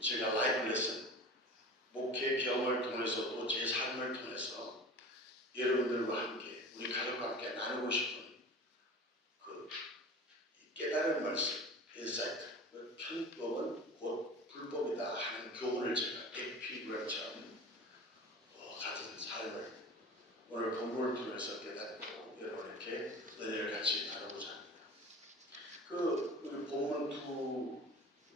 제가 라이브 레슨, 목회 경험을 통해서 또 제 삶을 통해서 여러분들과 함께, 우리 가족과 함께 나누고 싶은 그 깨달은 말씀, 인사이트, 편법은 곧 불법이다 하는 교훈을 제가 에피그램처럼 가진 삶을 오늘 본문을 통해서 깨닫고 여러분에게 은혜를 같이 나누고자 합니다. 우리 본문 두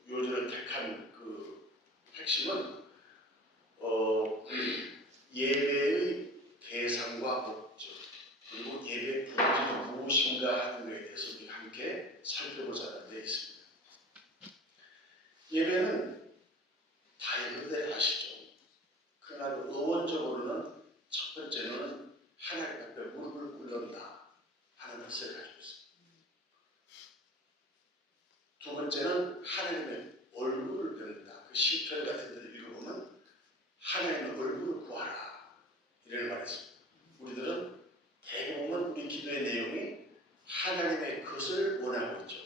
요절을 택한 그 핵심은 예배의 대상과 목적, 그리고 예배 본질이 무엇인가 하는 것에 대해서 우리 함께 살펴보자 하는 데 있습니다. 예배는 다 여러분들이 아시죠? 그러나 의원적으로는 첫 번째는 하나님 앞에 무릎을 꿇는다 하는 것을 가지고 있습니다. 두 번째는 하나님의 얼굴을 뵙는다. 그 시편 같은 데를 읽어보면 하나님의 얼굴을 구하라 이런 말이 있습니다. 우리들은 대부분 우리 기도의 내용이 하나님의 것을 원하고 있죠.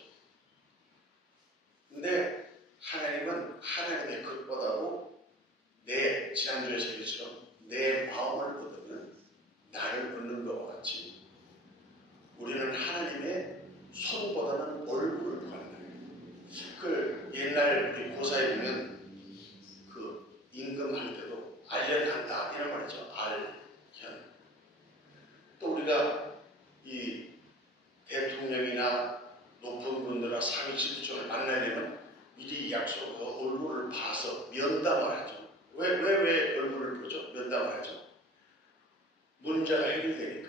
근데 하나님은 하나님의 것보다도 지난주에 얘기했처럼 내 마음을 얻으면 나를 얻는 것과 같이 우리는 하나님의 손보다는 얼굴을 구한다. 그 옛날 우리 고사에 보면 그 임금할 때도 알련한다 이런 말이죠. 알현. 또 우리가 이 대통령이나 높은 분들과 상위 지도층을 만나려면 미리 약속하고 얼굴을 봐서 면담을 하죠. 왜 얼굴을 보죠? 면담을 하죠. 문제가 해결되니까.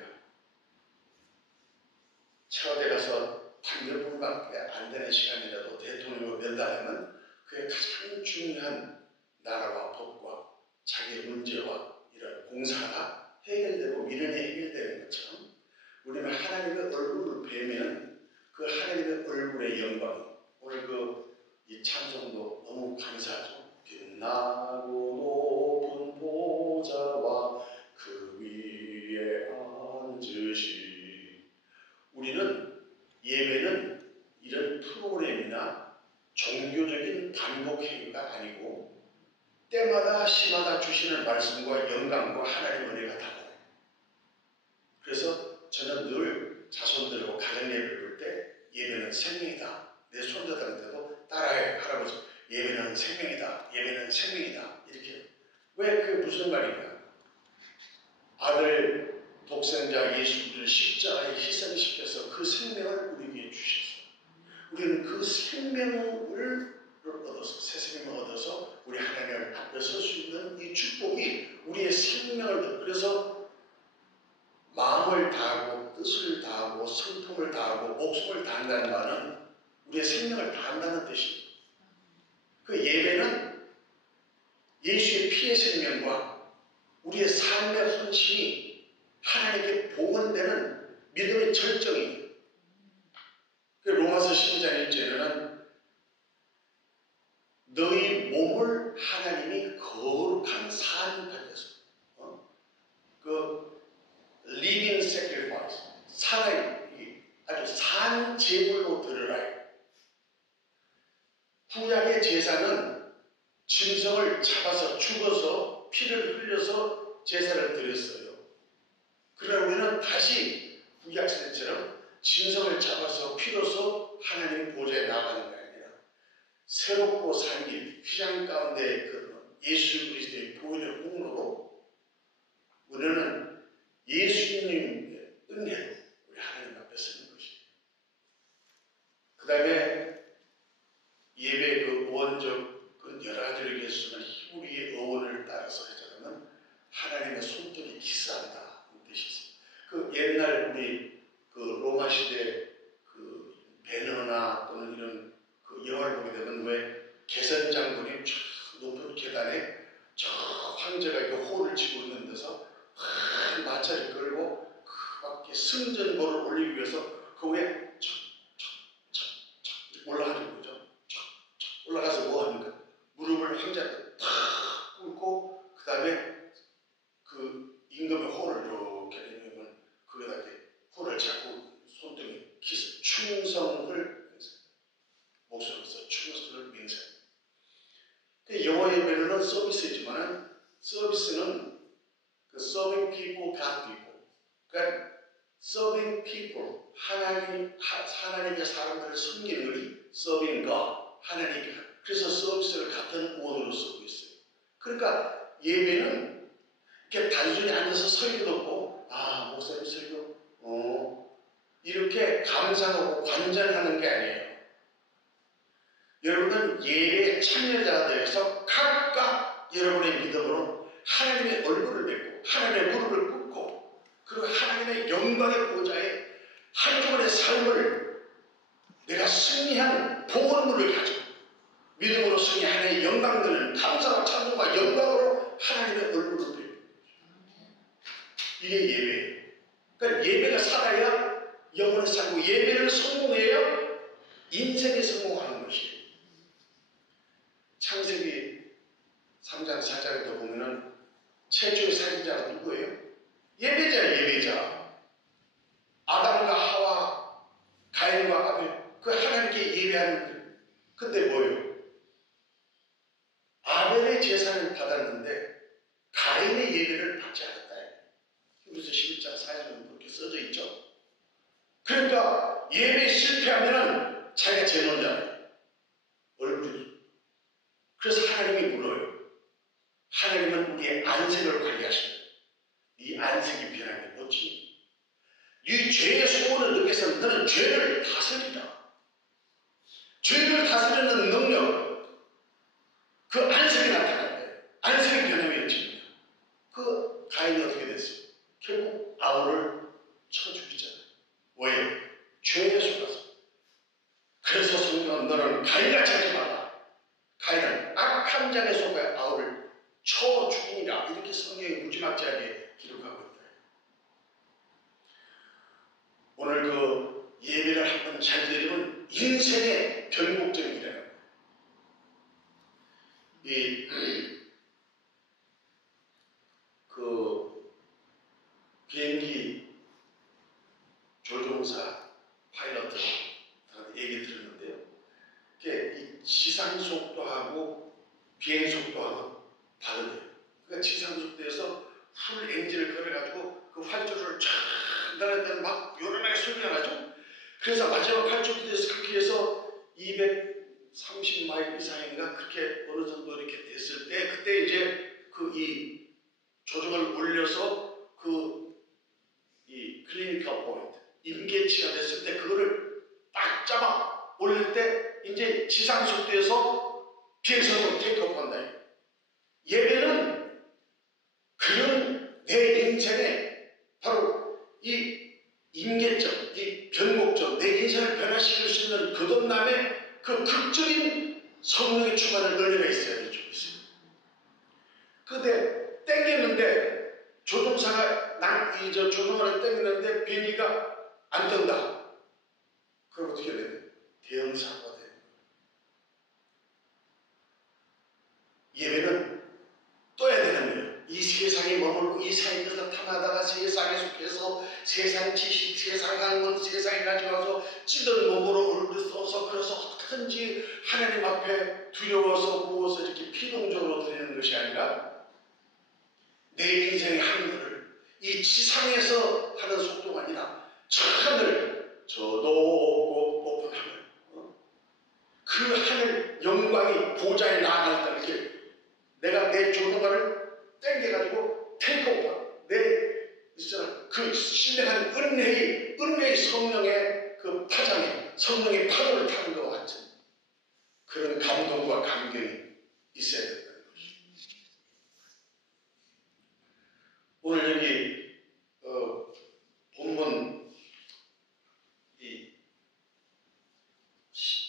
청와대 가서 단 몇 분밖에 안 되는 시간이라도 대통령을 면담하면 그게 가장 중요한 나라와 법과 자기의 문제와 이런 공사가 해결되고 미련이 해결되는 것처럼 우리는 하나님의 얼굴을 뵈면 그 하나님의 얼굴의 영광, 오늘 이 찬송도 너무 감사하죠. 빛나고 높은 보좌와 그 위에 앉으시. 우리는 예배는 이런 프로그램이나 종교적인 반복 행위가 아니고 때마다 시마다 주시는 말씀과 영광과 하나님의 은혜가 달라요. 그래서 저는 늘 자손들하고 가정 예배를 볼 때 예배는 생명이다. 내 손자들한테도 따라해. 할아버지 예배는 생명이다. 예배는 생명이다. 이렇게. 왜 그게 무슨 말인가? 아들 독생자 예수를 십자가에 희생시켜서 그 생명을 우리에게 주셨어요. 우리는 그 생명을 얻어서 새 생명을 얻어서 우리 하나님 앞에 설 수 있는 이 축복이 우리의 생명을 그래서 마음을 다하고 뜻을 다하고 성품을 다하고 목숨을 다한다는 말은 우리의 생명을 다한다는 뜻입니다. 그 예배는 예수의 피의 생명과 우리의 삶의 헌신이 하나님께 복원되는 믿음의 절정이에요. 로마서 12장 1절에는 너희 몸을 하나님이 거룩한 산 받아서 그 living sacrifice 살아있는 아주 산 제물로 드려라. 구약의 제사는 짐승을 잡아서 죽어서 피를 흘려서 제사를 드렸어요. 그러나 우리는 다시 구약시대처럼 짐승을 잡아서 피로서 하나님 보좌에 나가는 게 아니라 새롭고 살기 휘장 가운데 그 예수 그리스도의 보혈의 공로로 우리는 예수님의 은혜로 우리 하나님 앞에 서는 것입니다. 그 다음에 예배 그 원적 그 여러 가지를 얘기했으면 히브리의 어원을 따라서 해석하면 하나님의 손길이 기사한다 이 뜻이 있습니다. 그 옛날 우리 그 로마 시대 그 배너나 또는 이런 그 영화를 보게 되면 왜 개선 장군이 저 높은 계단에 저 황제가 그 호를 치고 있는 데서 큰 마차를 끌고 그 밖에 승전보를 올리기 위해서 그 위에 올라가는 거죠. 올라가서 뭐 합니까? 무릎을 황제한테 탁 꿇고 그 다음에 그 임금의 호를 이렇게 내밀면 거기다 이렇게 호를 잡고 손등에 키스 충성을 맹세. 목소리에서 충성을 맹세. 서비스는 그 serving people, God people. 그러니까 serving people, 하나님의 사람들을 섬기는 것이 serving God, 하나님께. 그래서 서비스를 같은 원어로 쓰고 있어요. 그러니까 예배는 이렇게 단순히 앉아서 설교 듣고 목사님 설교 이렇게 감상하고 관전하는 게 아니에요. 여러분은 예배의 참여자가 되어서 각각 여러분의 믿음으로 하나님의 얼굴을 뵙고 하나님의 무릎을 꿇고 그리고 하나님의 영광의 보좌에 한 주간의 삶을 내가 승리한 봉헌물을 가지고 믿음으로 승리하나님의 영광들을 감사와 찬송과 영광으로 하나님의 얼굴을 뵙고 이게 예배예요. 그러니까 예배가 살아야 영혼이 살고 예배를 성공해야 인생이 성공하는 것이에요. 창세기 3장 4장에도 보면은 최초의 살인자가 누구예요? 예배자예요. 예배자. 아담과 하와, 가인과 아벨, 그 하나님께 예배하는 분. 근데 뭐예요? 아벨의 제사를 받았는데 가인의 예배를 받지 않았다. 히브리서 11장 4절은 그렇게 써져 있죠. 그러니까 예배에 실패하면은 자기가 죄인이잖아요. 얼굴이. 그래서 하나님이 물어요. 하나님은 우리의 안색을 관리하시는 네 안색이 변하는 게 뭐지? 네 죄의 소원을 느껴서 너는 죄를 다스리라. 죄를 다스리는 능력, 그 안색이 나타난 거예요. 안색이 변하면 지금 그 가인이 어떻게 됐어요? 결국 아우를 쳐 죽이잖아요. 왜? 죄에 속아서. 그래서 성경은 너는 가인같이 하지 마라. 가인은 악한 자에 속아 아우를 쳐 죽이니라. 이렇게 성경이 무지막지하게 기록하고 있다. 오늘 그 예배를 한번 잘 드리면 인생의 변곡점이라는 거예요. 그 비행기 조종사 파일럿들한테 얘기 들었는데요. 이 지상 속도하고 비행 속도하고 다르대요. 그러니까 지상 속도에서 풀 엔진을 걸어가지고 그 활주로를 쫙 날릴 때는 막 요란하게 소리가 나죠. 그래서 마지막 활주로에서 그렇게 해서 230마일 이상인가 그렇게 어느 정도 이렇게 됐을 때 그때 이제 이 조종을 올려서 이 클리니컬 포인트 임계치가 됐을 때 그거를 딱 잡아 올릴 때 이제 지상 속도에서 비행선으로 테이크오프한다. 예배는 그런 내 인생에 바로 이 임계점, 이 변곡점, 내 인생을 변화시킬 수 있는 거듭남의 그 극적인 성령의 충만을 열려가 있어야 되죠. 근데 땡겼는데 조종사가 조종을 땡겼는데 비행기가 안 뜬다. 그럼 어떻게 해야 돼? 대형 사고가 돼요. 예배는 떠야 되는 거예요. 이 세상에 머물고 이 세상에서 탐하다가 세상에 속해서 세상 지식, 세상 학문, 세상에 가져가서 찌든 몸으로 얼굴 써서 그래서 어떻게든지 하나님 앞에 두려워서 무엇을 이렇게 피동적으로 드리는 것이 아니라 내 인생의 하늘을 이 지상에서 하는 속도가 아니라 저 하늘, 저 높고 높은 하늘, 그 하늘 영광이 보좌에 나아갈 때 이렇게 내가 내 조종관을 땡겨가지고 테이크오프 그 신뢰한 은혜의 성령의 그 파장에 성령의 파도를 타는 것과 같은 그런 감동과 감격이 있어야 된다는 것입니다. 오늘 여기 본문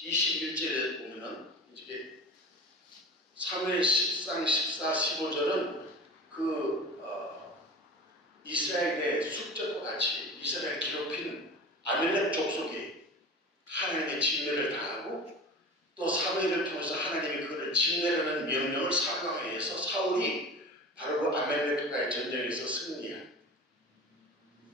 21절에 보면은 이제 사무엘 10상 14, 15절은 이스라엘의 숙적과 같이 이스라엘 괴롭힌 아멜렉 족속이 하나님의 진멸을 당하고 또 사무엘을 통해서 하나님이 그를 진멸하는 명령을 사명하게 해서 사울이 바로 그 아멜렉과의 전쟁에서 승리한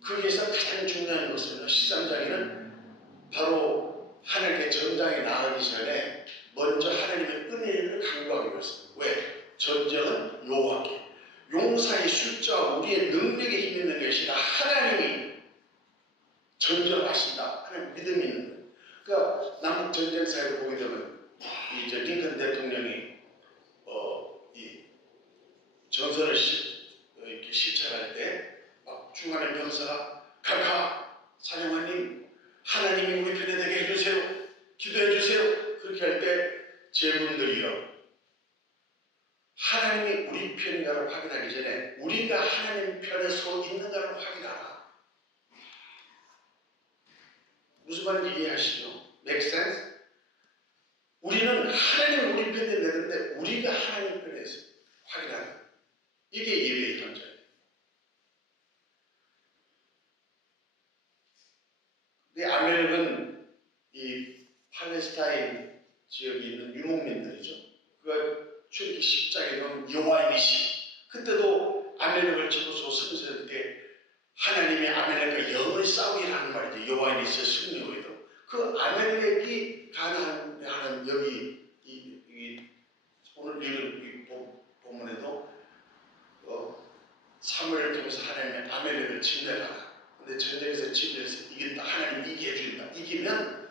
거기에서 가장 중요한 것은 13장에는 바로 하나님의 전장에 나가기 전에 먼저 하나님의 은혜를 강구하기 위해서 왜? 전쟁은 여호와께 용사의 숫자와 우리의 능력에 힘 있는 것이 아니라 하나님이 전쟁하신다 하는 믿음이 있는 거예요. 그러니까 남북 전쟁사에도 보게 되면 이제 링컨 대통령이 이 전선을 이렇게 시찰할 때 막 중간에 병사가 각하 사령관님 하나님이 우리 편에 되게 해주세요. 기도해 주세요. 그렇게 할 때 제군들이요. 하나님이 우리 편인가를 확인하기 전에 우리가 하나님 편에 서 있는가를 확인하라. 무슨 말인지 이해하시죠? Make sense? 우리는 하나님을 우리 편에 내는데 우리가 하나님 편에서 확인하라. 이게 예배의 현장이에요. 아멜렉은 이 팔레스타인 지역에 있는 유목민들이죠. 그 출애굽기 10장에 보면 여호와의 니시. 그때도 아멜렉을 쳐서 선수들에게 하나님의 아멜렉과 영원히 싸우기라는 말이죠. 여호와의 니시의 승리로이도. 그 아멜렉이 가나안하는 여기 오늘 읽은 이 본문에도 사무엘을 통해서 하나님의 아멜렉을 진멸하라. 근데 전쟁에서 진멸해서 이긴다. 하나님 이기게 해준다. 이기면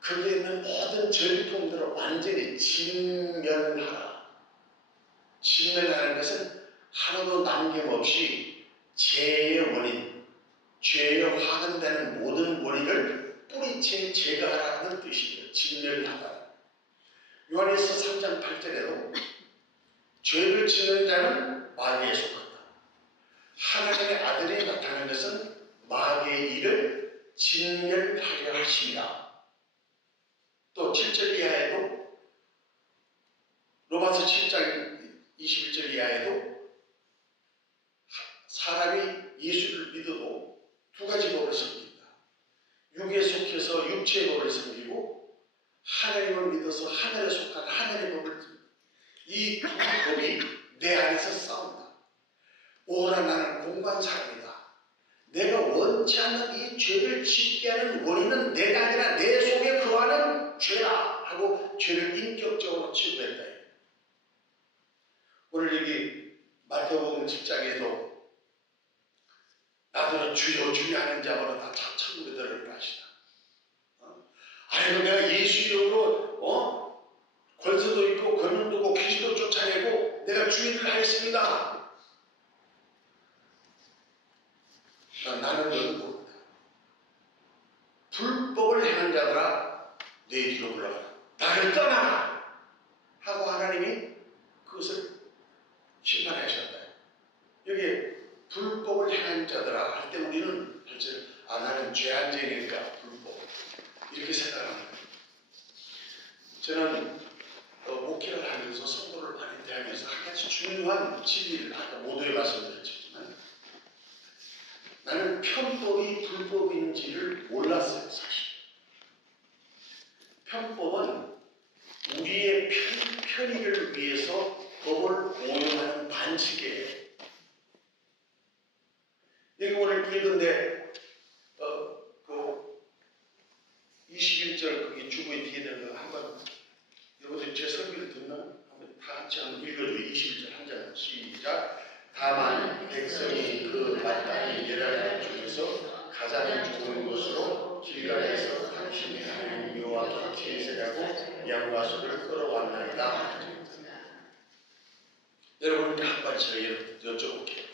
거기에 있는 모든 전통들을 완전히 진멸하라. 진멸하는 것은 하나도 남김없이 죄의 원인, 죄의 화근되는 모든 원인을 뿌리째 제거하라는 뜻이에요. 진멸하라. 요한일서 3장 8절에도 죄를 짓는 자는 마귀에 속한다. 하나님의 아들이 나타난 것은 마귀의 일을 진멸하려 하십니다. 또 7절 이하에도 로마서 7장 21절 이하에도 사람이 예수를 믿어도 두 가지 법을 섬깁니다. 육에 속해서 육체의 법을 섬기고 하나님을 믿어서 하늘에 속한 하늘의 법을 섬깁니다. 이 두 법이 내 안에서 싸운다. 오라 나는 공고한 사람이다. 내가 원치 않는 이 죄를 짓게 하는 원인은 내가 아니라 내 속에 거하는 죄다 하고 죄를 인격적으로 치부했다. 오늘 여기 마태복음 7장에도 나도 주여 주여 하는 자마다 다 천국에 들어갈 것이다. 아이고 내가 예수 이름으로 권세도 있고 권능도 있고 귀신도 쫓아내고 내가 주의를 하였습니다. 나는 너는 모른다. 불법을 행한 자들아 내 뒤로 물러가라. 나를 떠나라 하고 하나님이 그것을 심판하셨다. 여기 불법을 행한 자들아 할 때 우리는 사실 나는 죄안쟁이니까 불법 이렇게 생각합니다. 저는 목회를 하면서 성도를 많이 대하면서 한 가지 중요한 진리를 아까 모두에 말씀드렸지만 나는 편법이 불법인지를 몰랐어요. 사실 편법은 우리의 편의를 위해서 법을 오용하는 반칙이에요. 여기 오늘 읽은데 그 21절 거기 주부의 뒤에 있는 거 한번 여러분들 제 설교를 듣는 한번 다 같이 한번 읽어줘. 21절 한 장 시작. 다만 백성이 그 마땅히 예랄 중에서 가장 좋은 것으로 길가에서 당신이 하나님 여호와께 제사하고 양과 소를 끌어왔나이다. 여러분께 한 가지 여쭤볼게요.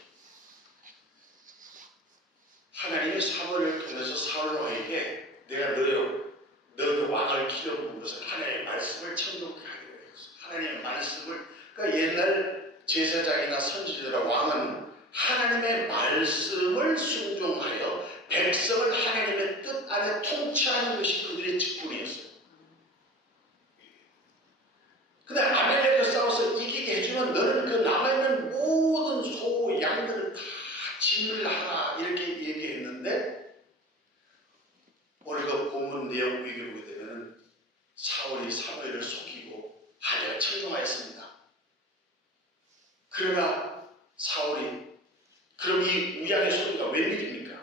하나님이 사무엘을 통해서 사울 왕에게 내가 너의 왕을 기려 부은 것은 하나님의 말씀을 청독하게 하기 위해서 하나님의 말씀을 그러니까 옛날 제사장이나 선지자나 왕은 하나님의 말씀을 순종하여 백성을 하나님의 뜻 안에 통치하는 것이 그들의 직분이었어요. 근데 아멜렉과 싸워서 이기게 해주면 너는 그 남아있는 모든 소, 양들을 다 진멸하라 이렇게 얘기했는데 오늘 그 본문 내용 읽어보게 되면 사울이 사무엘을 속이고 하려 청동하였습니다. 그러나 사울이 그럼 이 우양의 소리가 웬일입니까?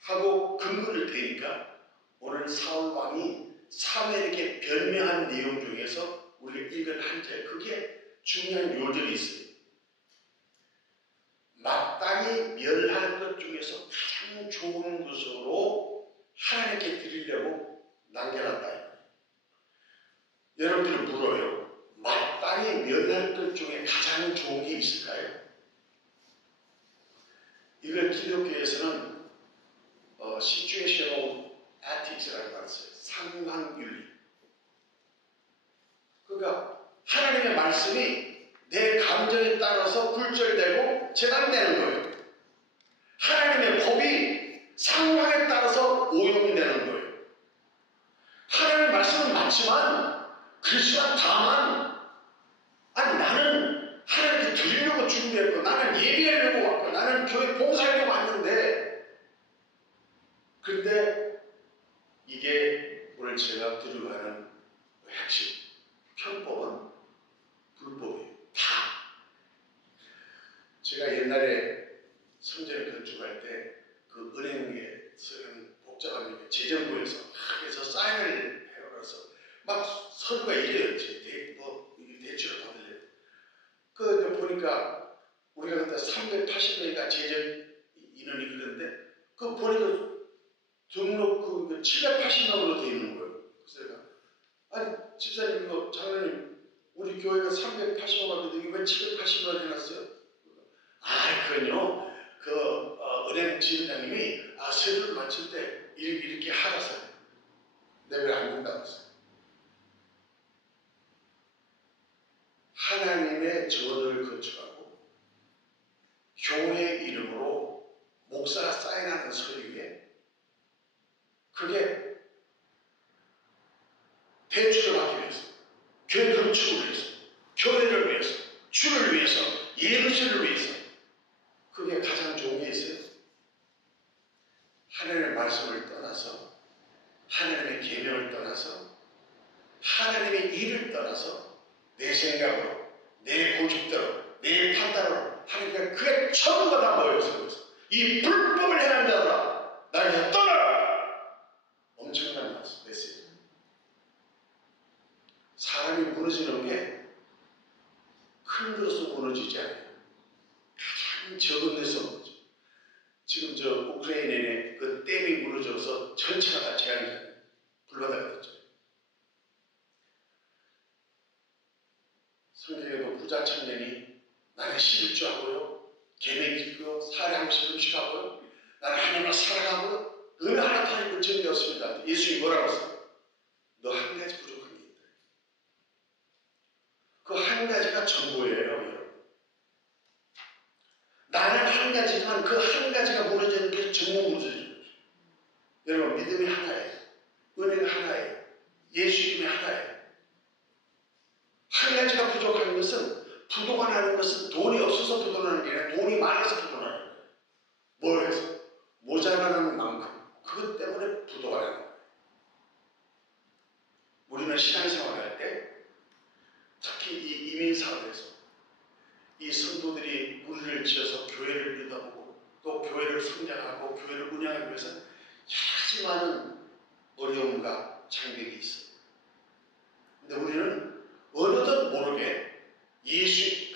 하고 근거를 대니까 오늘 사울 왕이 사무엘에게 변명한 내용 중에서 우리가 읽은 한 절 그게 중요한 요절이 있어요. 가장 좋은 것으로 하나님께 드리려고 남겨놨다. 여러분들은 물어요. 마땅히 면할 것 중에 가장 좋은 게 있을까요? 이걸 기독교에서는 situational ethics라고 말했어요. 상황윤리. 그러니까 하나님의 말씀이 내 감정에 따라서 굴절되고 재단되는 거예요. 하나님의 법이 상황에 따라서 오용되는 거예요. 하나님의 말씀은 맞지만 그렇지만 다만 나는 하나님께 드리려고 준비했고 나는 예배하려고 왔고 나는 교회 봉사하려고 왔는데 근데 이게 오늘 제가 들어가는 핵심 편법은 불법이에요. 다. 제가 옛날에 성전을 건축할 때 그 은행에 쓰는 복잡한 재정부에서 그래서 사인을 해서 막 서류가 이래요. 대출을 받으려고. 그 보니까 우리가 그때 380명이가 재정 인원이 그런데 그 보니까 등록 780명으로 되어 있는 거예요. 그래서 내가 집사님 장로님 우리 교회가 380명인데 왜 780명 해놨어요? 그건요 은행 지점장님이 서류를 맞출 때 이렇게 하라서 내가 안 된다고 했어요. 하나님의 정원을 건축하고 교회 이름으로 목사가 사인하는 서류에 그게 대출을 하기 위해서 교회 건축을 위해서 교회를 위해서 주를 위해서 예배실을 위해서 그게 가장 좋은 게 있어요. 하나님의 말씀을 떠나서 하나님의 계명을 떠나서 하나님의 일을 떠나서 내 생각으로 내 고집대로 내 판단으로 하니까 그게 전부 다 모여서 이 불법을 행한 자들아 나에게서 떠나라. 엄청난 말씀 메시지. 사람이 무너지는 게 큰 것으로 무너지지 않아요. 가장 적은 데서 무너져. 지금 우크라이나에 그 댐이 무너져서 전체가 다 재앙이잖아요. 불바다가 됐죠. 성경에도 부자 청년이 나는 실주하고요, 계명 지고요, 사례 한 번씩 음식하고요, 나는 하나님을 사랑하고요, 어느 하나 타입을 정리했습니다. 예수님이 뭐라고 했어요? 너 한 가지 부족한 게 있다. 그 한 가지가 전부예요, 여러분. 나는 한 가지지만 그 한 가지가 무너지는 게 전부 무너지는 거죠. 여러분, 믿음이 하나예요. 은혜가 하나예요. 예수 이름이 하나예요. 한 가지가 부족한 것은 부도가 것은 돈이 없어서 부도나는 게 아니라 돈이 많아서 부도나는 거예요. 뭘 해서? 모자라는 만큼 그것 때문에 부도가 나는 거예요. 우리는 신앙생활 할 때 특히 이 이민사회에서 이 성도들이 무리를 지어서 교회를 믿어보고 또 교회를 성장하고 교회를 운영하기 위해서 여러 가지 많은 어려움과 장벽이 있어요. 근데 우리는 어느덧 모르게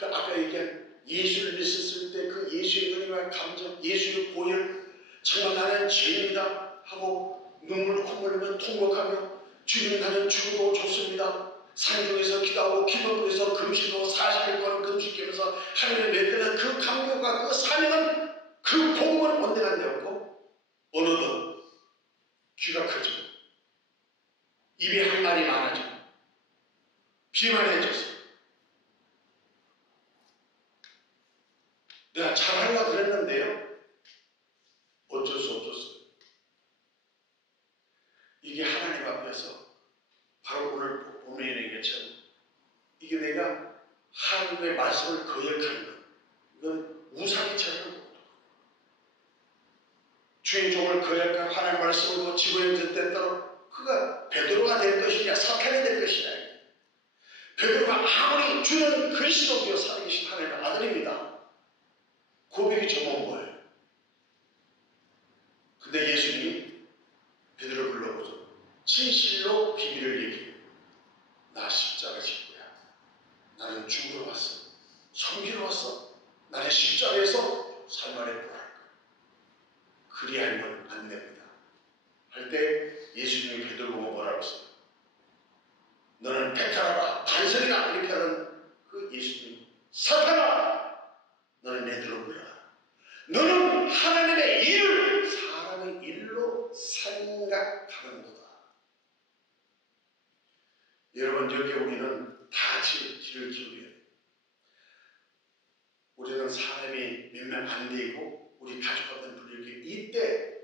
아까 얘기한 예수를 믿었을 때 그 예수의 은혜와 감정, 예수의 고열, 정말 나는 죄인이다 하고 눈물 콧물 흘리며 통곡하며 주님 나는 죽어도 좋습니다. 산중에서 기도하고 기도문에서 금식하고 40일 동안 금식하면서 하나님의 맺는 그 감격과 그 사명은 그 복음은 언제가 안 되었고 어느덧 귀가 커지고 입에 한 말이 많아지고 비만해졌어. 내가 잘하려고 그랬는데요. 어쩔 수 없었어요. 이게 하나님 앞에서 바로 오늘 본문에 있는 것처럼 이게 내가 하나님의 말씀을 거역하는 것. 이건 우상이처럼 주의 종을 거역하고 하나님의 말씀으로 지구에 됐다고 그가 베드로가 될 것이냐 사탄이 될 것이냐. 베드로가 아무리 주는 그리스도여 살아계신 하나님의 아들입니다. 고백이 저건 뭐예요? 근데 예수님이 베드로 불러보죠. 진실로 비밀을 얘기해요. 나 십자가 지구야. 나는 죽으러 왔어. 섬기러 왔어. 나는 십자가에서 살만해 보랄 거야. 그리하면 안 됩니다. 할 때 예수님이 베드로 보고 뭐라고 했어요? 너는 백탈하라, 반설이다, 이렇게 하는 그 예수님. 사탄아, 너는 내 뒤로 물러라. 너는 하나님의 일을 사람의 일로 생각하는도다. 여러분, 여기 우리는 다 같이 귀를 기울여야 돼요. 우리는 사람이 몇 명 안 되고 우리 가족과는 분위기, 이때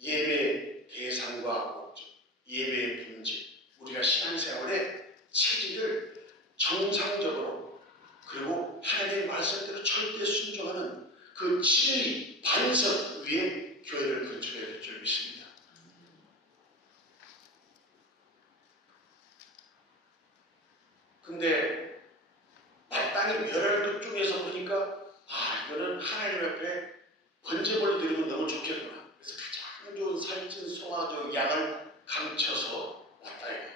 예배 대상과 목적, 예배의 본질, 우리가 신앙생활의 체질을 정상적으로 그리고 하나님의 말씀대로 절대 순종하는 그 진리 반석 위에 교회를 건축해야 될 줄 믿습니다. 근데 마땅히 멸할 쪽에서 보니까 이거는 하나님 앞에 번제물로 드리면 너무 좋겠구나. 그래서 가장 좋은 살찐 소화적 양을 감춰서 왔다요.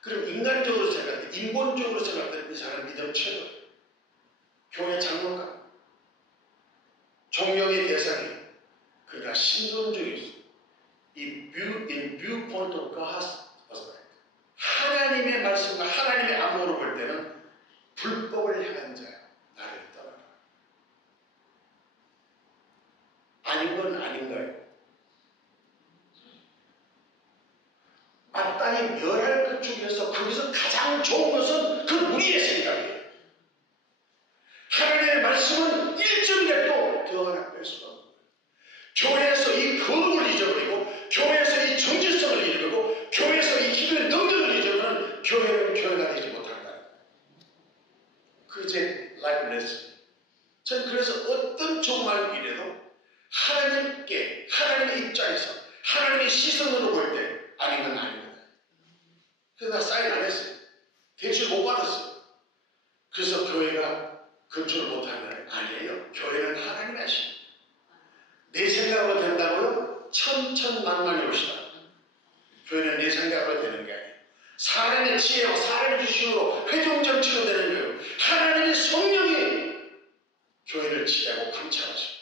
그럼 인간적으로 생각할 때, 인본적으로 생각할 때 이 사람 믿음 최고. 교회 장로가 종령의 대상이 그러니까 신론적이었어. 이 viewpoint of God's perspective. 하나님의 말씀과 하나님의 안목으로 볼 때는 불법을 향한 자야. 나를 떠나라. 아닌 건 아닌가요? 마땅히 멸할 것 중에서 거기서 가장 좋은 것은 그 무리의 생각이에요. 하나님의 말씀은 1점이라도 더 하나 뺄 수가 없는 거예요. 교회에서 이 거룩을 잊어버리고 교회에서 이 정체성을 잃어버리고 교회에서 이 기도의 능력을 잊어버리면 교회는 교회가 되지 못한다. 그게 라이프 레슨. 전 그래서 어떤 종말이라도 하나님께, 하나님의 입장에서 하나님의 시선으로 볼 때 아닌 건 아닙니다. 그래서 나 사인 안 했어요. 대출 못 받았어요. 그래서 교회가 건축을 못하는 건 아니에요. 교회는 하나님이 하시고 내 생각으로 된다고요? 천천만만이 옵시다. 교회는 내 생각으로 되는 게 아니에요. 사람의 지혜와 사람의 지식으로 회종정치로 되는 거예요. 하나님의 성령이 교회를 지혜하고 감찰하시고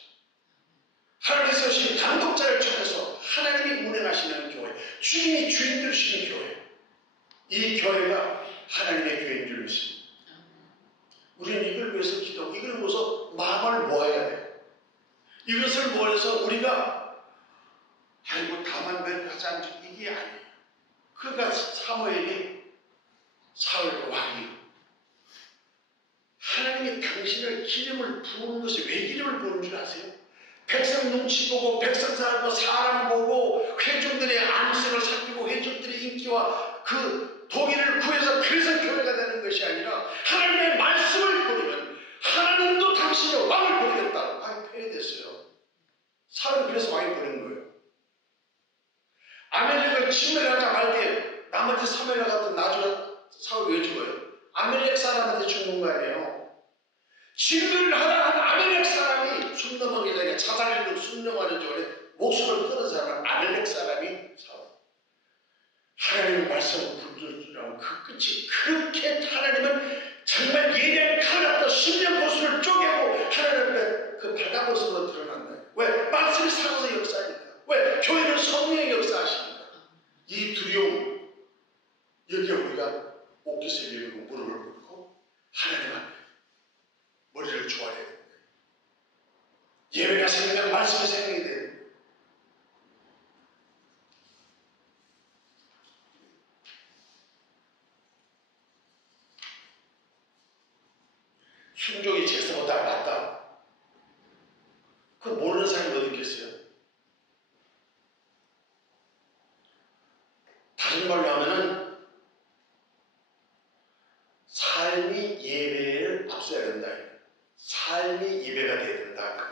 하나님의 세우신 감독자를 통해서 하나님이 운행하시는 교회, 주님이 주인 되시는 교회, 이 교회가 하나님의 교회인 줄 믿습니다. 우리는 이걸 위해서 기도하고 이걸 위해서 마음을 모아야 돼요. 이것을 모아서 우리가 아이고 다만 하지 않죠. 이게 아니에요. 그러니까 사무엘이 사울 왕이 하나님이 당신을 기름을 부은 것이 왜 기름을 부은 줄 아세요? 백성 눈치 보고 백성 사람 보고 회중들의 안색을 살피고 회중들의 인기와 그 동의를 구해서 그래서 교회가 되는 것이 아니라 하나님의 말씀을 보면 하나님도 당신의 왕을 보내겠다. 왕이 폐해됐어요. 사울은 그래서 왕이 보낸 거예요. 아멜렉을 침멸하자 말게 남한테 사멜라 같은 나중에 사울 왜 죽어요? 아멜렉 사람한테 죽는 거 아니에요. 진리를 하라 한 아멜렉 사람이 숨 넘어가기 전에 차단하려고 숨 넘어가는 전에 목숨을 끊은 사람은 아멜렉 사람이 사울. 하나님의 말씀을 붙들으라고 그 끝이 그렇게 하나님은 정말 예리한 칼같다 심령 고수를 쪼개고 하나님 앞에 그 바다 모습으로 드러난다. 왜? 말씀이 살아서 역사하니까. 왜? 교회는 성령의 역사하시니까. 이 두려움 여기에 우리가 옷깃을 열고 무릎을 꿇고 하나님 앞에 머리를 조아려야 되는 거예요. 예배가 생기면 말씀이 생겨야 돼요. 순종이 제사보다 낫다. 그걸 모르는 사람이 어디 있겠어요? 다른 말로 하면은 삶이 예배를 앞서야 된다. 삶이 예배가 되어야 된다.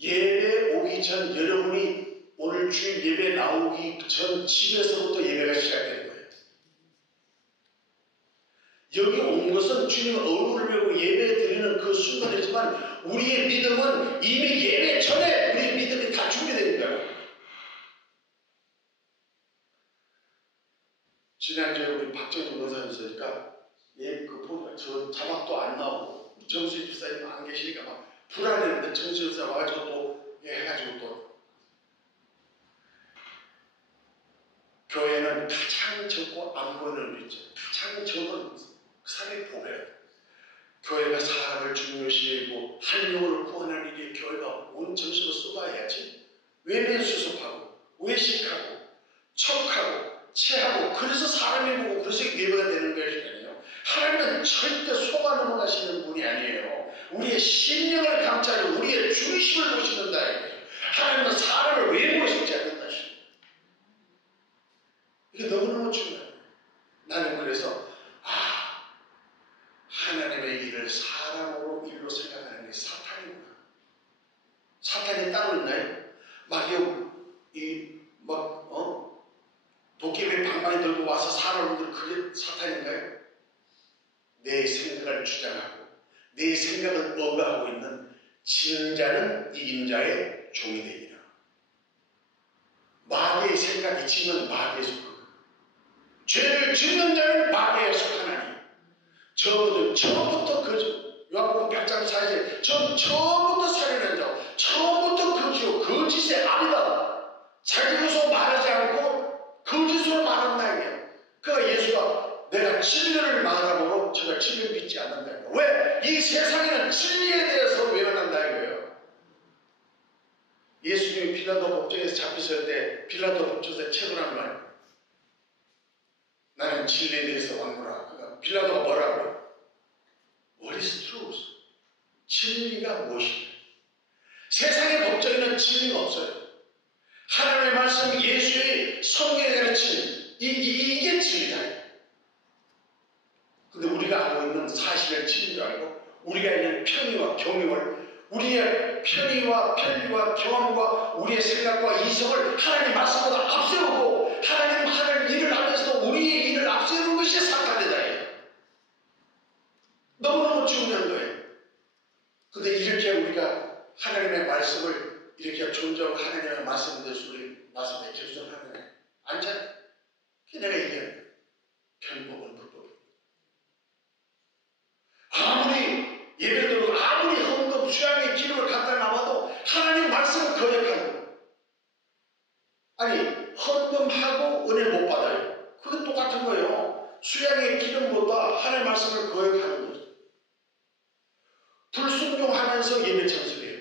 예배 오기 전 여러분이 오늘 주일 예배 나오기 전 집에서부터 예배가 시작되는 거예요. 여기 온 것은 주님 얼굴을 보고 예배 드리는 그 순간이지만 우리의 믿음은 이미 예배 전에 우리의 믿음이 다 준비되는 거예요. 지난주에 우리 박정희 목사님 있으니까 그 보니까 저 자막도 안 나오고 정수희 집사님 안 계시니까 막 불안했는데 정신없어 와가지고 또 해가지고 또 교회는 가장 적고 안 보이는 일 있죠. 가장 적은 사회 보배예요. 교회가 사람을 중요시 여기고 한 영혼을 구원하는 일에 교회가 온 정신을 쏟아야지. 외면수습하고 외식하고 척하고 체하고 그래서 사람이 보고 그래서 예배가 되는 것이잖아요. 하나님은 절대 속아 넘어가시는 분이 아니에요. 우리의 심령을 감찰하고 우리의 중심을 보시는다. 하나님은 사람을 외모에 속지 않는다. 이게 너무너무 중요해요. 나는 그래서 하나님의 일을 사람으로 일로 생각하는 게 사탄이구나. 사탄이 따로 있나요? 도깨비 방망이 들고 와서 사람들 그게 사탄인가요? 내 생각을 주장하고 내 생각을 억압하고 있는 진 자는 이긴 자의 종이 되리라. 마귀의 생각이 지면 마귀에 속하고 죄를 짓는 자는 마귀에 속하나니 저는 처음부터 요한복음 8장 4절 전 처음부터 살인한 자 처음부터 거짓의 아니다. 자기로서 말하지 않고 거짓으로 말한 나에게 그가 예수가 내가 진리를 말함으로 제가 진리를 믿지 않는다. 왜? 이 세상에는 진리에 대해서 외면한다 이거예요. 예수님이 빌라도 법정에서 잡혔을 때 빌라도 법정에서 채굴한 말 나는 진리에 대해서 왕노라. 그러니까 빌라도가 뭐라고요? What is truth? 진리가 무엇이냐? 세상의 법정에는 진리가 없어요. 하나님의 말씀, 예수의 성경에 가르친 이게 진리다. 근데 우리가 알고 있는 사실을 진리로 알고 우리가 있는 편의와 경영을 우리의 편의와 편리와 경험과 우리의 생각과 이성을 하나님 말씀보다 앞세우고 하나님 일을 하면서도 우리의 일을 앞세우는 것이 사탄이다. 너무너무 중요한 거예요. 근데 이렇게 우리가 하나님의 말씀을 이렇게 존중하고 하나님의 말씀에 대해서 우리 말씀에 결정하면 앉아. 그게 내가 얘기하는 편법은 불법이에요. 아무리 예배드리고 아무리 헌금 수양의 기름을 갖다 놔봐도 하나님 말씀을 거역하는 거예요. 아니 헌금하고 은혜 못 받아요. 그건 똑같은 거예요. 수양의 기름보다 하나님 말씀을 거역하는 거죠. 불순종하면서 예배 참석해요.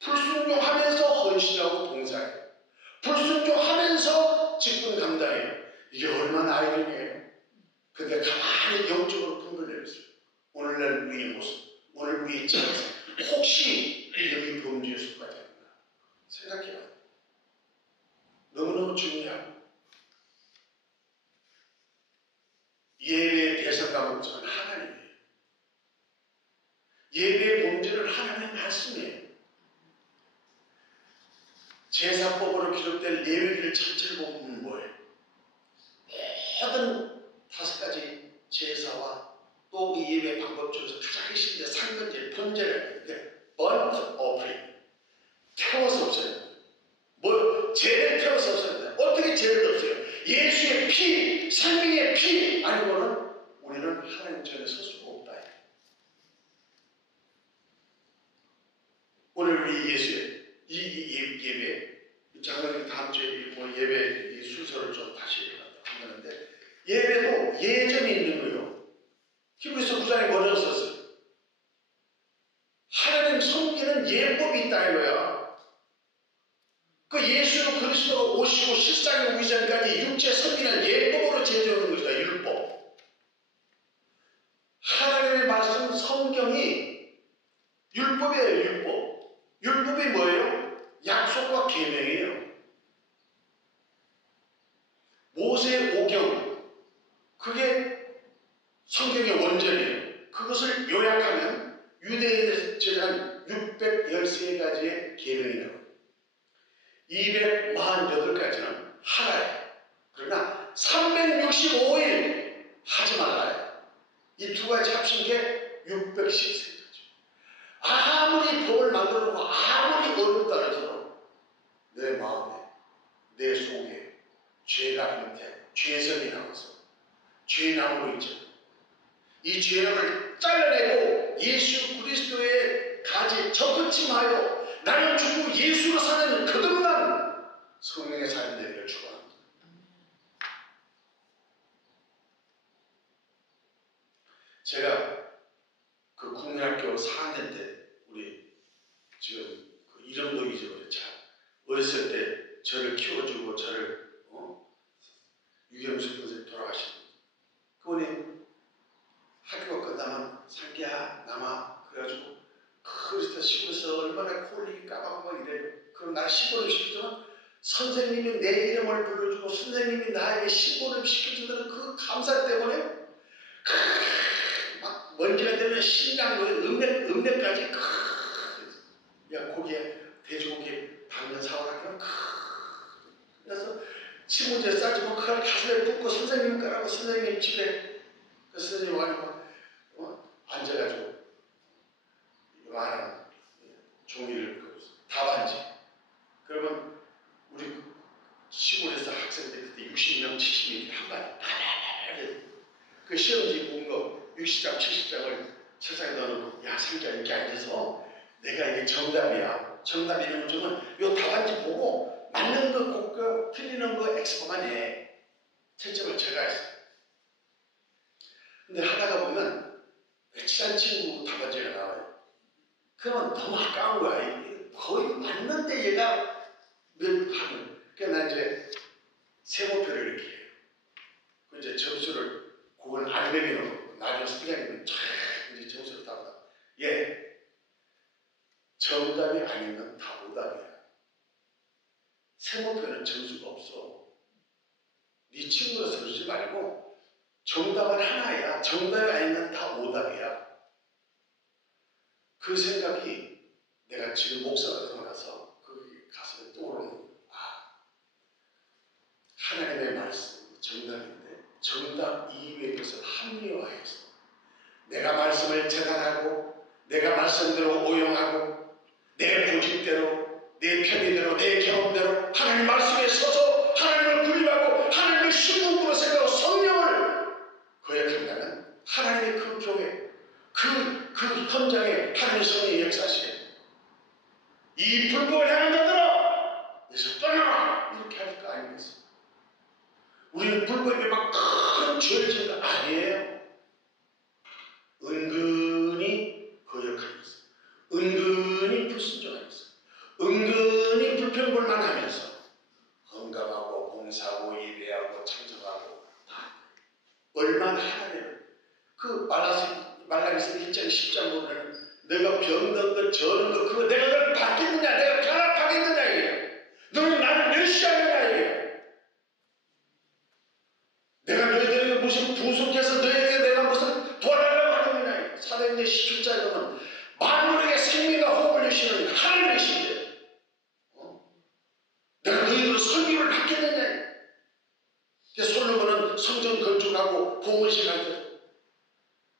불순종하면서 헌신하고 봉사해요. 불순종하면서 직분 감당해요. 이게 얼마나 아이러니해요. 근데 가만히 영적으로 분별해봤어요. 오늘날 우리의 모습, 오늘 우리의 자세, 혹시 여기 범죄에 속하지 않나 생각해봐요. 너무너무 중요하고 예배의 대상과 목적은 하나님이에요. 예배의 본질은 하나님의 말씀이에요. 제사법으로 기록된 레위기를 전체를 보면 뭐예요? 모든 5가지 제사와 또 이 예배 방법 중에서 가장 핵심인 게 상근제, 번제를 하는데 burnt offering 태워서 없어요. 죄를 태워서 없어요. 어떻게 죄를 없어요? 예수의 피, 생명의 피 아니고는 우리는 하나님 전에 설 수가 없다. 오늘 우리 예수의 이 예배 장로님 다음 주에 예배 이 순서를 좀 다시 한다는데 예배도 예정이 있는 거예요. 히브리서 9장에 뭐라고 썼어요? 하나님 섬기는 예법이 있다 이거야. 그 예수 그리스도가 오시고 실상에 오기 전까지 육체 섬기는 예법으로 제정하는 것이다. 율법. 하나님의 말씀 성경이 율법이에요. 율법. 율법이 뭐예요? 약속과 계명이에요. 모세의 오경 그게 성경의 원전이에요. 그것을 요약하면 유대인에 제한 613가지의 계명이 나와요. 248가지는 하라예요. 그러나 365일 하지 말라요. 이 두 가지 합친 게 613가지. 아무리 법을 만들어놓고 아무리 어렵다 하더라도 내 마음에 내 속에 죄가 밑에 죄성이 나와서 죄나무로 있죠. 이 죄악을 잘라내고 예수 그리스도의 가지 적그침하여 나는 주고 예수로 사는 거듭난 성령의 삶이 되기를 축원합니다. 제가 그 국민학교 4학년 때 우리 지금 그 이름도 잊어버렸죠. 어렸을 때 저를 키워주고 저를 유경수 선생님 돌아가신 그분이 학교가 끝나면 상기야 남아 그래가지고 그리스도 시골에서 얼마나 콜리 까먹고 막 이래요. 그럼 나 신고를 시키지만 선생님이 내 이름을 불러주고 선생님이 나에게 신고를 시켜주는 그 감사 때문에 막 먼지가 되면 심장 음내까지 야 고기에 돼지고기 당면 사오라 그러면 그래서 친구들 싸주면 그걸 가슴에 붓고 선생님 거라고 선생님 집에 그 선생님 와서 앉아가지고 많은 종이를 답안지 그러면 우리 시골에서 학생들 그때 60명 70명이 한 반에 그 시험지 본 거 60장 70장을 책상에 넣어놓고 야 상자 이렇게 앉아서 내가 이게 정답이야 정답 이름을 주면 요 답안지 보고 맞는 거 곱고 틀리는 거 엑스포만 해 채점을 제가 했어요. 근데 하다가 보면 친한 친구 답안지가 나와요. 그러면 너무 아까운 거야. 거의 맞는데 얘가 몇 하는. 그러니까 나 이제 세모표를 이렇게 해요. 그 이제 점수를 그걸 안 내리는 나중에 선생님이 쫙 이제 점수를 따라. 예. 정답이 아니면 다 오답이야. 세모표는 점수가 없어. 네 친구로서 그러지 말고 정답은 하나야. 정답이 아니면 다 오답이야. 그 생각이 내가 지금 목사가 되고 나서 그 가슴에 떠오르는 거야. 하나님의 말씀 정답인데 정답 이외의 것을 합리화해서 내가 말씀을 재단하고 내가 말씀대로 오용하고 내 고집대로 내 편의대로 내 경험대로 하나님 말씀에 서서 하나님을 군림하고 하나님을 신분으로 생각하고 성령을 거역한다면 하나님의 그 교회 그 현장에 하나님의 성령이 역사하시겠다. 이 불법을 향한 자들아 여기서 떠나라 이렇게 할 거 아니겠어요? 우리는 불법에 막 큰 죄를 지은 거 아니에요. 은근히 거역하면서 은근히 불순종하면서 은근히 불평불만하면서 헌감하고 봉사하고 예배하고 창정하고 얼마나 하나님을 그 말라기서 1장 10장 보면 내가 병든 것 저런 것 그거 내가 널 받겠느냐 내가 결합하겠느냐 이게 너는 나를 멸시하느냐 이게 내가 너희들에게 무슨 부속해서 너희에게 내가 무슨 도와달라고 하느냐 사도행전 17장에 보면 만물에게 생명과 호흡을 주시는 하나님이신데 내가 너희들 설교를 받겠느냐 솔로몬은 성전 건축하고 봉헌식할 때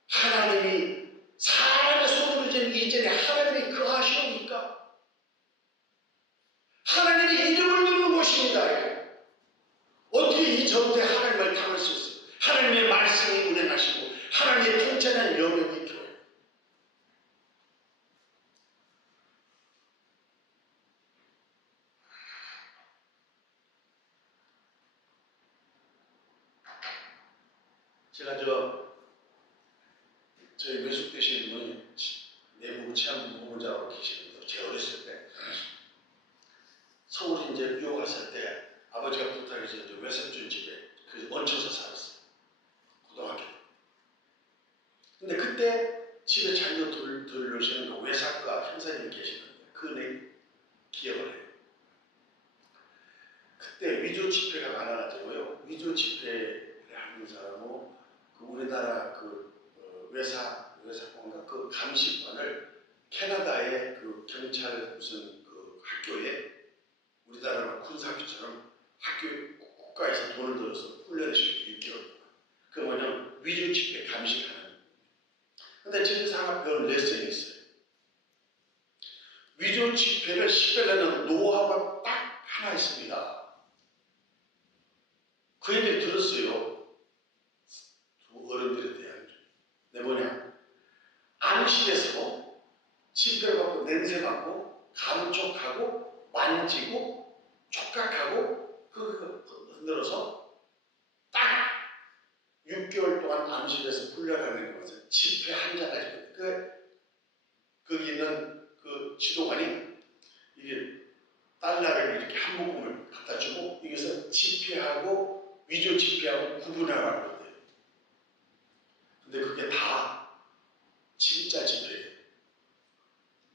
하나님이 사람의 손으로 된 이전에 하나님이 그하시옵니까? 하나님이 이름을 부르는 곳입니다. 어떻게 이 정도에 하나님을 담을 수 있어요? 하나님의 말씀이 운행하시고 하나님의 통찰한 영역이 교회. 제가 저희 외숙되신 분이 내부 체험 보호자로 계시는데 제가 어렸을 때 서울 이제 유학 갔을 때 아버지가 부탁해서 이제 외삼촌 집에 그 얹혀서 살았어요. 고등학교. 근데 그때 집에 자녀 돌려오시는 그 외사과 형사님이 계시는데 그네 기억을 해요. 그때 위조 집회가 많아가지고요. 위조 집회를 하는 사람은 그 우리나라 외사관과 그 감시관을 캐나다의 그 경찰 무슨 그 학교에 우리나라 군사학교처럼 학교 국가에서 돈을 들어서 훈련을 시키고 6개월. 그 뭐냐면 위조 집회 감시하는. 근데 저기서 하나 배운 레슨이 있어요. 위조 집회를 시켜내는 노하우가 딱 하나 있습니다. 그 얘기를 들었어요. 두 어른들에 대한. 내 뭐냐? 암실에서 지폐를 갖고 냄새 맡고 감촉하고 만지고 촉각하고 그 흔들어서 딱 6개월 동안 암실에서 훈련하는 것은 지폐 한 장 가지고 거기 있는 그 지도관이 이게 달러를 이렇게 한 묶음을 갖다 주고 여기서 지폐하고 위조 지폐하고 구분하라고 그래요. 근데 그게 다 진짜 지폐예요.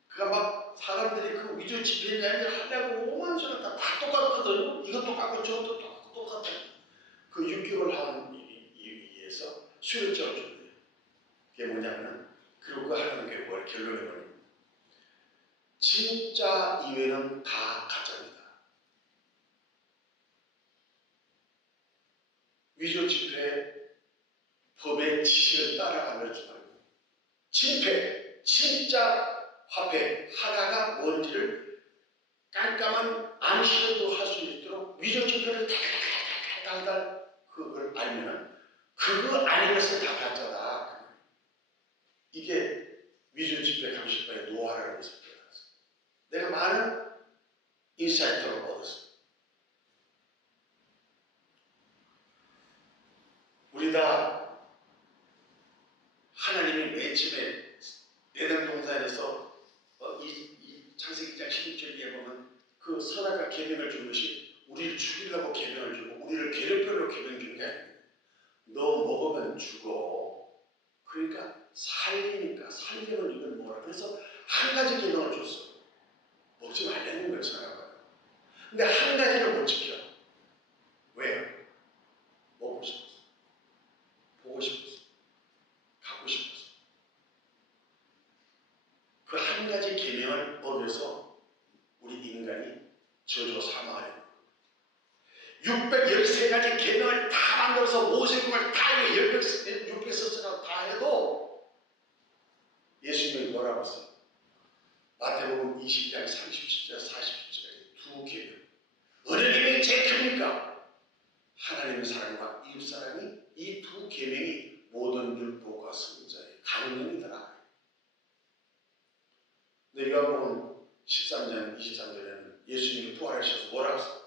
그러니까 막 사람들이 그 위조 지폐냐 하려고 오만 소리 다 똑같거든요. 이것도 똑같고 저것도 똑같아. 그 6개월 하는 이유에서 수요점을 준대요. 그게 뭐냐면 그러고 하는 게 뭘 결론에 보면 진짜 이외는 다 가짜입니다. 위조 지폐 법의 지식을 따라가면 줄 알고 지폐 진짜 화폐 하나가 뭔지를 깜깜한 암시도 할 수 있도록 위조 지폐를 달달 그걸 알면 그거 아닌 것은 다 가짜다. 이게 위조 지폐 감식반의 노하라는 것을 배웠어요. 내가 많은 인사이트를 얻었어요. 우리 다 하나님이 맨 처음에 에덴 동산에서 이 창세기 1장 16절에 보면 그 선악과 계명을 준 것이 우리를 죽이려고 계명을 주고 우리를 괴롭히려고 계명 준 게 아니에요. 너 먹으면 죽어. 그러니까 살리니까 살려면 이걸 먹어라. 그래서 한 가지 계명을 줬어. 먹지 말라는 걸 생각해요. 근데 한 가지를 못 지켜. 왜요? 먹고 싶었어. 보고 싶었어. 갖고 싶었어. 그 한 가지 계명을 어겨서 우리 인간이 저주로 사망하려고 613가지 계명을 다 만들어서 모세금을 다 600서스라고 다 해도 예수님이 뭐라고 했어요? 마태복음 20장 37절 40절에 두 계명 어느 계명이 제일 큽니까? 하나님의 사랑과 이웃사랑이 이 두 계명이 모든 율법과 선지자의 강령이더라. 근데 요한복음 13장 23절에는 예수님이 부활하셔서 뭐라고 했어요?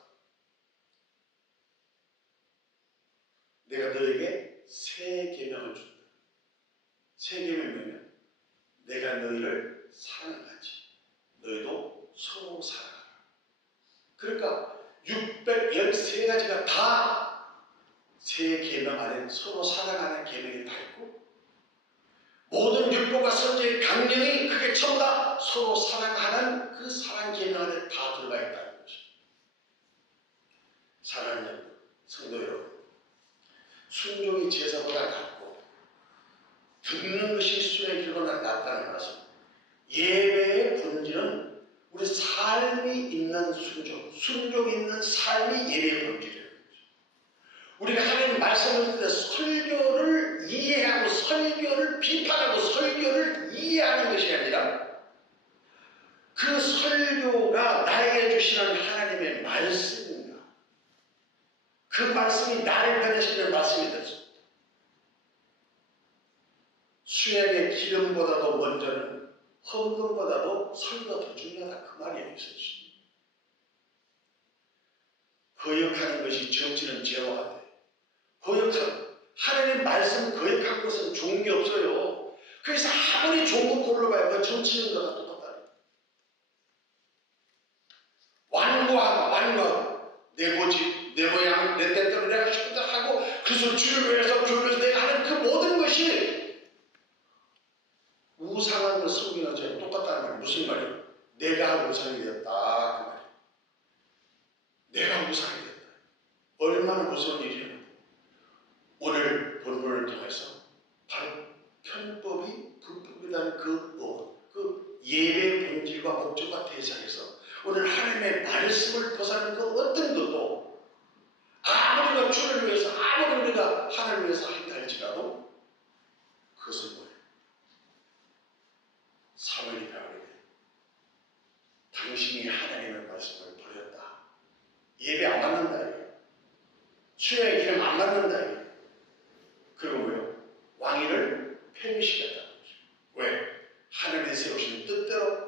내가 너에게 새 계명을 준다. 새 계명이면 내가 너희를 사랑하지. 너희도 서로 사랑하라. 그러니까 613가지가 다 새 계명 안에 서로 사랑하는 계명이 다 있고 모든 율법과 선지의 강령이 그게 전부 다 서로 사랑하는 그 사랑 계명 안에 다 들어가 있다는 것입니다. 사랑하는 여러분, 성도 여러분, 순종이 제사보다 낫고 듣는 것이 수행의 길보다 낫다는 말씀. 예배의 본질은 우리 삶이 있는 순종이 있는 삶이 예배의 본질이에요. 우리가 하나님 말씀을 듣는데 설교를 이해하고 설교를 비판하고 설교를 이해하는 것이 아니라 그 설교가 나에게 주시는 하나님의 말씀입니다. 그 말씀이 나를 변화시키는 말씀이 되죠. 수양의 기름보다도 먼저는 헌금보다도 설교가 더 중요하다. 그 말이 여기서 있습니다. 거역하는 것이 정치는 제어가 돼요. 거역하는 하나님 말씀 거역한 것은 좋은 게 없어요. 그래서 아무리 좋은 거 골라봐야 그 정치는 거가 똑같다. 완고하고 내 고집, 내 모양, 내 뜻대로 내가 싶은 대로 하고 그래서 주를 위해서 교회에서 내가 하는 그 모든 것이 우상한 것 성경하고 똑같다는 말이 무슨 말이에요? 내가 우상이 되었다 그 말이에요. 내가 우상이 되었다. 얼마나 무서운 일이에요. 오늘 본문을 통해서 바로 편법이 불법이라는 그 예배의 본질과 목적과 대상에서 오늘 하나님의 말씀을 벗어나는 그 어떤 것도 아무리 우리가 주를 위해서 아무리 우리가 하나님을 위해서 한다 할지라도 그것은 뭐예요? 사월이 가오르되 당신이 하나님의 말씀을 버렸다. 예배 안 받는다 이거예요. 수양의 기름 안 받는다 이거예요. 그리고 뭐예요? 왕위를 폐위시켰다는 거죠. 왜? 하나님의 세우신 뜻대로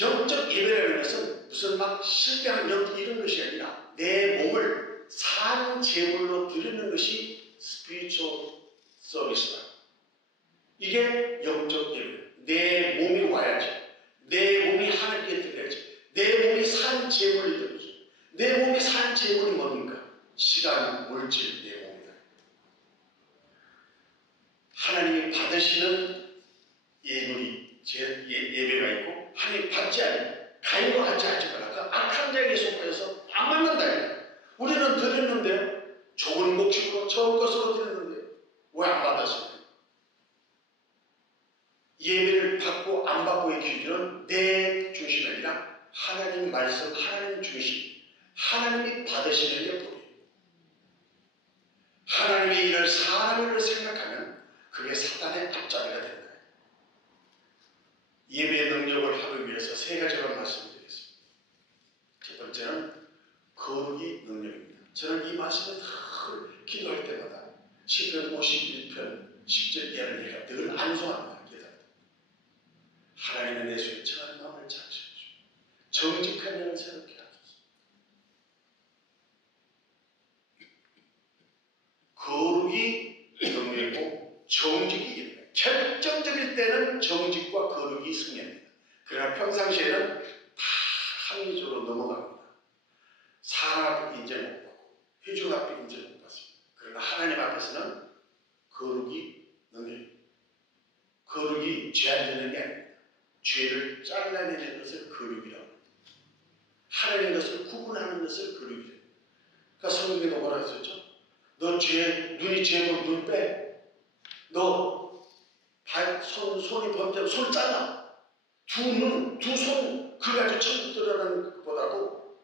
영적 예배라는 것은 무슨 막 실패한 영 이런 것이 아니라 내 몸을 산 제물로 드리는 것이 spiritual service다. 이게 영적 예배. 내 몸이 와야지. 내 몸이 하나님께 드려야지. 내 몸이 산 제물을 드려야지. 내 몸이 산 제물이 뭡니까? 시간, 물질, 내 몸이다. 하나님이 받으시는 예배가 있고 하나님 받지 않는 가인과 같이 하지 마라. 그 악한 자에게 속하여서 안 맞는다. 우리는 드렸는데 좋은 목식으로 좋은 것으로 드렸는데 왜 안 받았어요? 예배를 받고 안 받고의 기준은 내 중심이 아니라 하나님 말씀, 하나님 중심, 하나님이 받으시는 게 법이에요. 하나님의 일을 사람을 생각하면 그게 사단의 앞자리가 된다. 예배의 능력을 하기 위해서 세 가지를 말씀드리겠습니다. 첫 번째는 거룩이 능력입니다. 저는 이 말씀을 늘 기도할 때마다 시편 51편 10절 이하를 내가 늘 안송합니다. 하나님의 내 속에 정한 마음을 찾으시오. 정직한 영을 새롭게 하소서. 거룩이 능력이고 정직이 이릅니다. 결정적일 때는 정직과 거룩이 승리합니다. 그러나 평상시에는 다 합리적으로 넘어갑니다. 사람 앞에 인정 못 받고 회중 앞에 인정 못 받습니다. 그러나 하나님 앞에서는 거룩이 능력입니다. 거룩이 죄 안 되는 게 아닙니다. 죄를 잘라내는 것을 거룩이라고 합니다. 하나님의 것을 구분하는 것을 거룩이라고 합니다. 그러니까 성경에도 뭐라 했었죠? 너 눈이 죄고 눈 빼. 너 손이 범죄하고 손 잘라. 두 눈, 두 손 그거 가지고 천국 들어가는 것보다도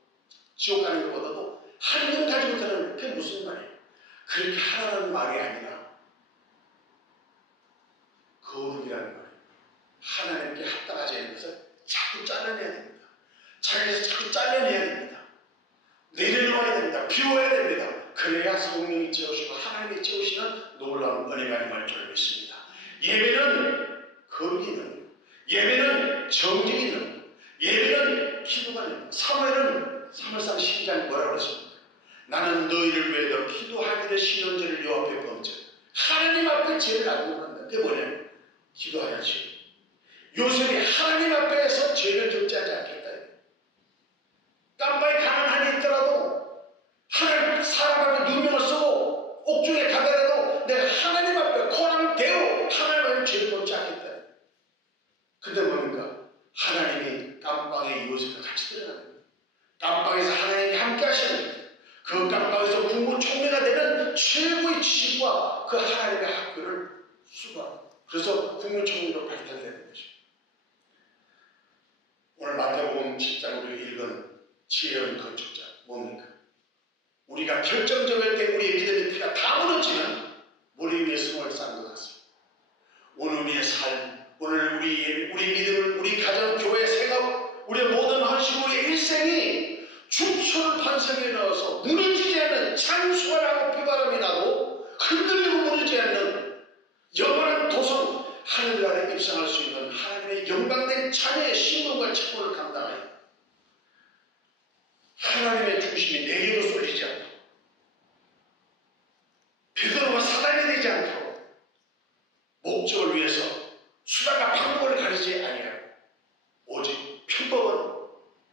지옥 가는 것보다도 한 눈 가지고 들어가는 그게 무슨 말이에요? 그렇게 하라는 말이 아니라 거룩이라는 말이에요. 하나님께 합당하지 않은 것을 자꾸 잘라내야 됩니다. 자기에서 자꾸 잘라내야 됩니다. 내려놓아야 됩니다. 비워야 됩니다. 그래야 성령이 채우시고 하나님이 채우시는 놀라운 은혜가 임할 줄 믿습니다. 예배는 거룩이 있는 것, 예배는 정직이 있는 것, 예배는 기도가 있는 것. 사무엘상 12장 뭐라고 했습니까? 나는 너희를 위해서 기도하기를 신원절을 요 앞에 범죄. 하나님 앞에 죄를 알고 간다. 그게 뭐냐면 기도하야지. 요셉이 하나님 앞에서 죄를 적재하지 않겠다. 깜빡이 가는 한이 있더라도 하나님 사람 앞에 누명을 쓰고 옥중에 가더라도 내가 하나님 앞에 코를 대고 하나님 앞에 죄를 범치 않겠다. 근데 뭡니까? 하나님이 깜빡이 요셉과 같이 들어가는 거예요. 깜빡에서 하나님이 함께 하시는 거예요. 그 깜빡에서 국무총리가 되는 최고의 지식과 그 하나님의 학교를 수고합니다. 그래서 국무총리로 발달되는 것이죠. 오늘 마태복음 7장으로 읽은 지혜로운 건축자 뭡니까? 우리가 결정적일 때 우리의 믿음의 피가 다 무너지는 우리 위에 성을 쌓은 것 같습니다. 오늘 우리의 삶, 오늘 우리 믿음을, 우리 가정, 교회, 생업, 우리의 모든 헌신, 우리의 일생이 죽순 반석에 넣어서 무너지지 않는 찬수가라고 비바람이 나도 흔들리고 무너지지 않는 영원한 도성 하늘나라에 입성할 수 있는 하나님의 영광된 자녀의 신분과 책무를 감당하여 하나님의 중심이 내게로 쏠리지 않도록 베드로가 사단이 되지 않도록 목적을 위해서 수단과 방법을 가리지 아니하고 오직 편법은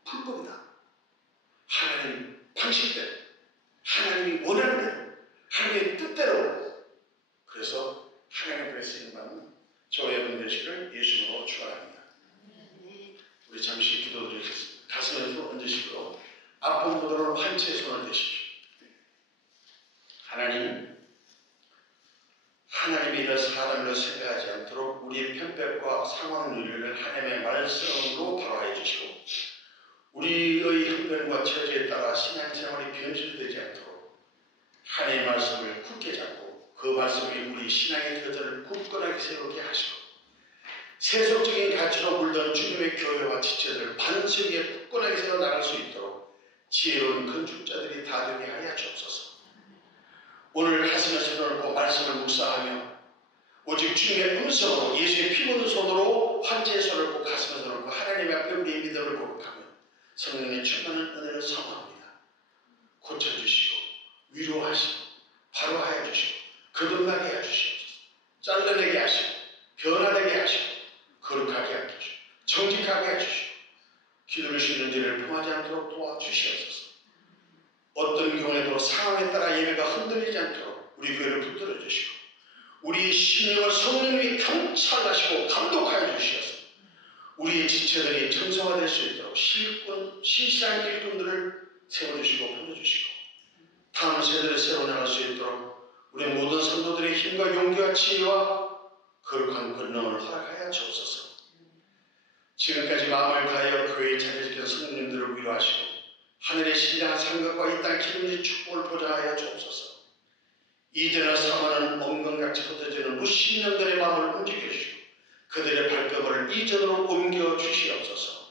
불법이다. 하나님 방식대로 하나님이 원하는 대로 하나님의 뜻대로 그래서 하나님 앞에 쓰임받는 저와 여러분 되시기를 예수님으로 축원합니다. 우리 잠시 기도드리겠습니다. 가슴에 손 얹으시고 아픈 분들은 한채 손을 대십시오. 하나님이 이런 사람을 생각하지 않도록 우리의 편법과 상황 윤리를 하나님의 말씀으로 바로해 주시고 우리의 형편과 처지에 따라 신앙생활이 변질되지 않도록 하나님의 말씀을 굳게 잡고 그 말씀이 우리 신앙의 터전을 굳건하게 세우게 하시고 세속적인 가치로 물든 주님의 교회와 지체들 반석 위에 굳건하게 세워나갈 수 있도록 지혜로운 건축자들이 다 되게 하여 주옵소서. 오늘 가슴에 손을 얹고 말씀을 묵상하며 오직 주님의 음성으로 예수의 피 묻은 손으로 환지의 손을 얹고 가슴에 손을 얹고 하나님 앞에 우리의 믿음 성령의 충만한 은혜를 사모합니다. 고쳐주시고 위로하시고 바로하여 주시고 거듭나게 해주시옵소서. 잘라내게 하시고 변화되게 하시고 거룩하게 하시고 정직하게 해주시고 기도를 쉬는 죄를 범하지 않도록 도와주시옵소서. 어떤 경우에도 상황에 따라 예배가 흔들리지 않도록 우리 교회를 붙들어 주시고 우리 심령을 성령님이 경찰하시고 감독하여 주시옵소서. 우리의 지체들이 정상화될 수 있도록 신실한 일꾼들을 세워주시고 보내주시고 다음 세대를 세워나갈 수 있도록 우리 모든 성도들의 힘과 용기와 지혜와 거룩한 권능을 허락하여 주옵소서. 지금까지 마음을 다하여 교회에 자리지킨 성도님들을 위로하시고 하늘의 신령한 상급과 이 땅 기름진 축복을 보장하여 주옵소서. 이전을 사모하는 엉금같이 흩어지는 무신령들의 마음을 움직여주시고 그들의 발걸음을 이전으로 옮겨주시옵소서.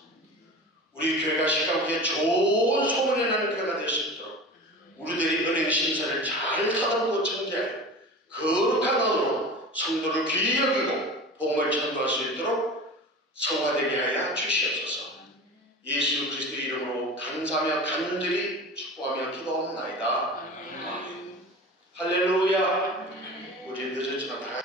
우리 교회가 시카고에 좋은 소문이 나는 교회가 될 수 있도록 우리들이 은행 심사를 잘 타담고 정죄하여 거룩한 마음으로 성도를 귀히 여기고 복음을 전도할 수 있도록 성화되게 하여 주시옵소서. 예수 그리스도의 이름으로 감사하며 간절히 축복하며 기도합나이다. 아멘. 할렐루야. 우리 늦었지만 다